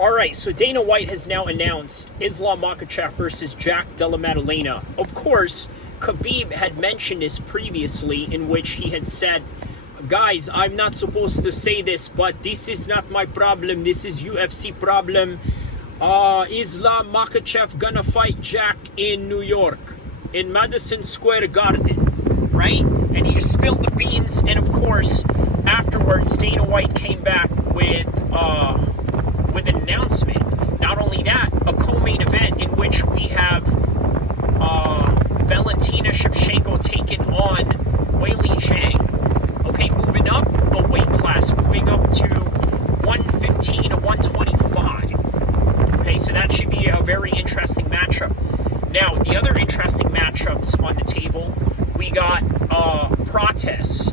All right, so Dana White has now announced Islam Makhachev versus Jack Della Maddalena. Of course, Khabib had mentioned this previously, in which he had said, guys, I'm not supposed to say this, but this is not my problem. This is UFC problem. Islam Makhachev gonna fight Jack in New York, in Madison Square Garden, right? And he just spilled the beans. And of course, afterwards, Dana White came back with an announcement. Not only that, a co-main event in which we have Valentina Shevchenko taking on Weili Zhang. Okay, moving up a weight class, moving up to 115 to 125. Okay, so that should be a very interesting matchup. Now, the other interesting matchups on the table, we got Prates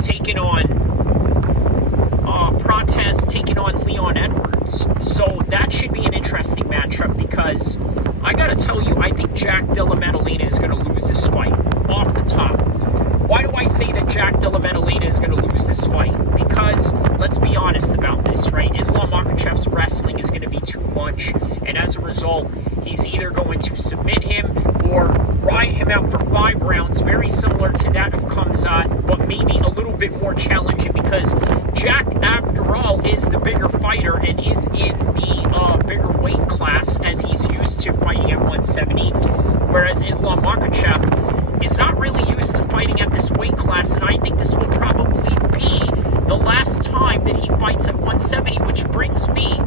taking on Leon Edwards. So that should be an interesting matchup, because I gotta tell you, I think Jack Della Maddalena is gonna lose this fight off the top. Why do I say that Jack Della Maddalena is gonna lose this fight? Because let's be honest about this, right? Islam Makhachev's wrestling is gonna be too much, and as a result, he's either going to submit him or ride him out for 5 rounds, very similar to that of Khamzat, but maybe a little bit more challenging, because Jack, after all, is the bigger fighter and is in the bigger weight class, as he's used to fighting at 170, whereas Islam Makhachev is not really used to fighting at this weight class, and I think this will probably be the last time that he fights at 170, which brings me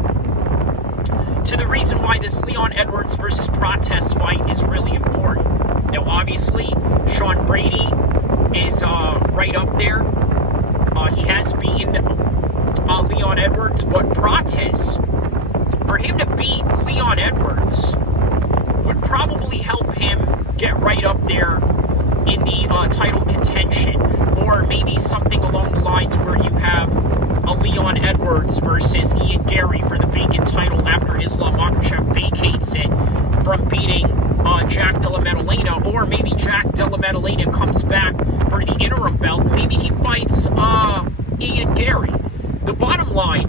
to the reason why this Leon Edwards versus Prates fight is really important. Now, obviously, Sean Brady is right up there. He has beaten Leon Edwards, but Prates, for him to beat Leon Edwards, would probably help him get right up there in the title contention, or maybe something along the lines where you have a Leon Edwards versus Ian Gary for the vacant title after Islam Makhachev vacates it from beating Jack Della Maddalena, or maybe Jack Della Maddalena comes back for the interim belt. Maybe he fights Ian Gary. The bottom line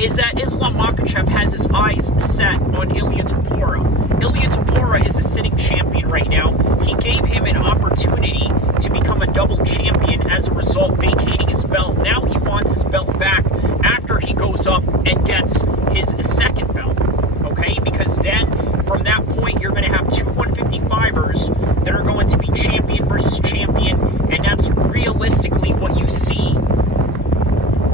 is that Islam Makhachev has his eyes set on Ilia Topuria. Ilia Topuria is a sitting champion right now. He gave him an opportunity to become a double champion, as a result vacating his belt. Now he wants his belt back after he goes up and gets his second belt, okay? Because then, from that point, you're going to have 2 155ers that are going to be champion versus champion, and that's realistically what you see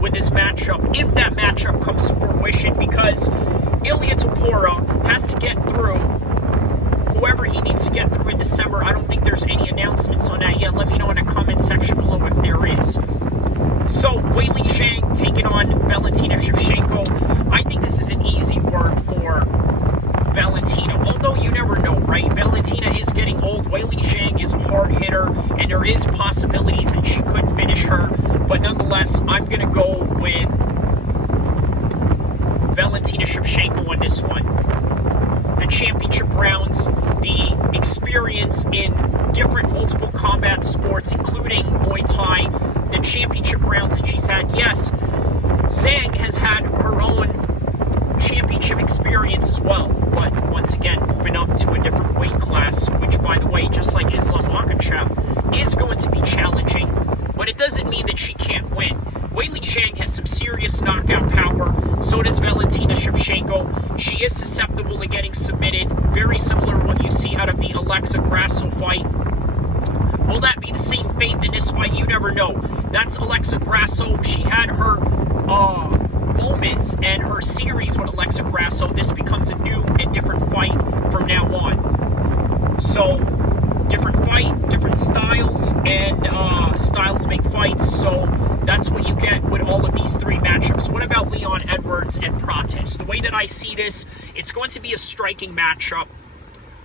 with this matchup, if that matchup comes to fruition, because Ilia Topuria has to get through whoever he needs to get through in December. I don't think there's any announcements on that yet. Let me know in the comment section below if there is. So, Weili Zhang taking on Valentina Shevchenko. I think this is an easy work for Valentina, although you never know, right? Valentina is getting old. Weili Zhang is a hard hitter, and there is possibilities that she could finish her, but nonetheless, I'm going to go with Valentina Shevchenko on this one. The championship rounds, the experience in different multiple combat sports, including Muay Thai, the championship rounds that she's had. Yes, Zhang has had her own championship experience as well, but once again, moving up to a different weight class, which, by the way, just like Islam Makhachev, is going to be challenging, but it doesn't mean that she can't win. Weili Zhang has some serious knockout power. So does Valentina Shevchenko. She is susceptible to getting submitted. Very similar to what you see out of the Alexa Grasso fight. Will that be the same fate in this fight? You never know. That's Alexa Grasso. She had her moments and her series with Alexa Grasso. This becomes a new and different fight from now on. So, different fight, different styles, and styles make fights. So that's what you get with all of these 3 matchups. What about Leon Edwards and Prates? The way that I see this, it's going to be a striking matchup.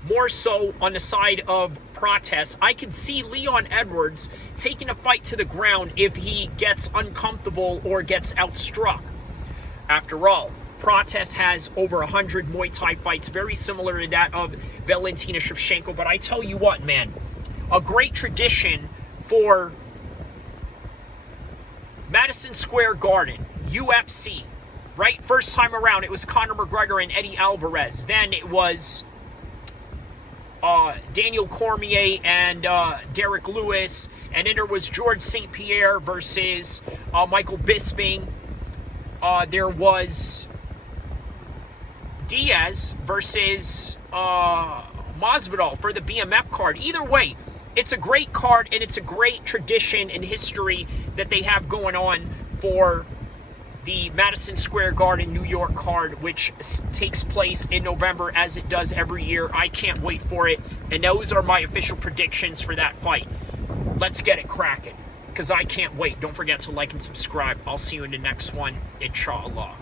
More so on the side of Prates. I can see Leon Edwards taking a fight to the ground if he gets uncomfortable or gets outstruck. After all, Prates has over 100 Muay Thai fights, very similar to that of Valentina Shevchenko. But I tell you what, man, a great tradition for Madison Square Garden, UFC, right? First time around, it was Conor McGregor and Eddie Alvarez. Then it was Daniel Cormier and Derek Lewis. And then there was George St. Pierre versus Michael Bisping. There was Diaz versus Masvidal for the BMF card. Either way, it's a great card, and it's a great tradition and history that they have going on for the Madison Square Garden New York card, which takes place in November as it does every year. I can't wait for it, and those are my official predictions for that fight. Let's get it cracking, because I can't wait. Don't forget to like and subscribe. I'll see you in the next one, inshallah.